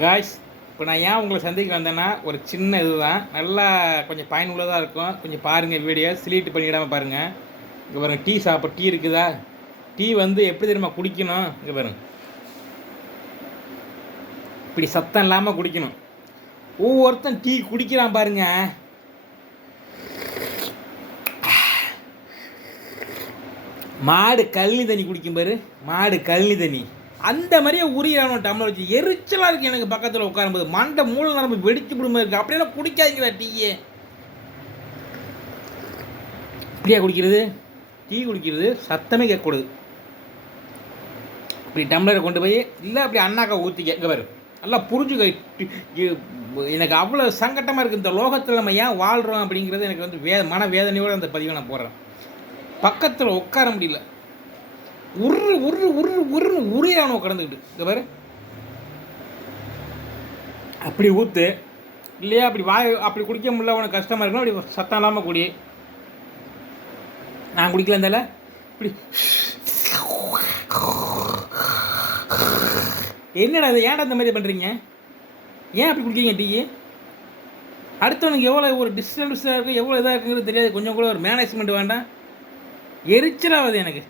Guys, இப்போ நான் ஏன் உங்களை சந்திக்க வந்தேன்னா ஒரு சின்ன இதுதான், நல்லா கொஞ்சம் பயனுள்ளதாக இருக்கும். கொஞ்சம் பாருங்கள், வீடியோ சிலீட்டு பண்ணிடாமல் பாருங்கள். இங்கே பாருங்கள், டீ இருக்குதா? டீ வந்து எப்படி தெரியுமா குடிக்கணும்? இங்கே பாருங்க, இப்படி சத்தம் இல்லாமல் குடிக்கணும். ஒவ்வொருத்தன் டீ குடிக்கிறான் பாருங்க, மாடு கழனி தண்ணி குடிக்கும் பாரு, மாடு கழனி தண்ணி அந்த மாதிரியே உரியானோ டம்ளர் வச்சு. எரிச்சலாக இருக்குது எனக்கு பக்கத்தில் உட்காரும்போது. மண்டை மூளை நரம்பு வெடிச்சு விடுமா இருக்குது. அப்படியெல்லாம் குடிக்காதீங்களா டீயே. இப்படியா குடிக்கிறது? டீ குடிக்கிறது சத்தமே கேட்கக்கூடாது. இப்படி டம்ளரை கொண்டு போய் இல்லை அப்படி அண்ணாக்கா ஊற்றிக்க. இங்கே பாரு, நல்லா புரிஞ்சுக்க. எனக்கு அவ்வளோ சங்கட்டமாக இருக்குது. இந்த லோகத்தில் நம்ம ஏன் வாழ்கிறோம் அப்படிங்கிறது எனக்கு வந்து மன வேதனையோடு அந்த பதிவை நான் போடுறேன். பக்கத்தில் உட்கார முடியல. உரு உரு உரு உருன்னு உரியானோ கடந்துக்கிட்டு. இங்கே பாரு, அப்படி ஊற்று இல்லையா? அப்படி அப்படி குடிக்க முடியல, உனக்கு கஷ்டமாக இருக்கணும், அப்படி சத்தம் இல்லாமல் குடி. நான் குடிக்கல இருந்தால இப்படி. என்னடா அது? ஏன்டா இந்த மாதிரி பண்ணுறீங்க? ஏன் அப்படி குடிக்கிறீங்க டீ? அடுத்தவனுக்கு எவ்வளோ ஒரு டிஸ்டன்ஸாக இருக்குது, எவ்வளோ இதாக இருக்குங்கிறது தெரியாது. கொஞ்சம் கூட ஒரு மேனேஜ்மெண்ட் வேண்டாம். எரிச்சலாகுது எனக்கு.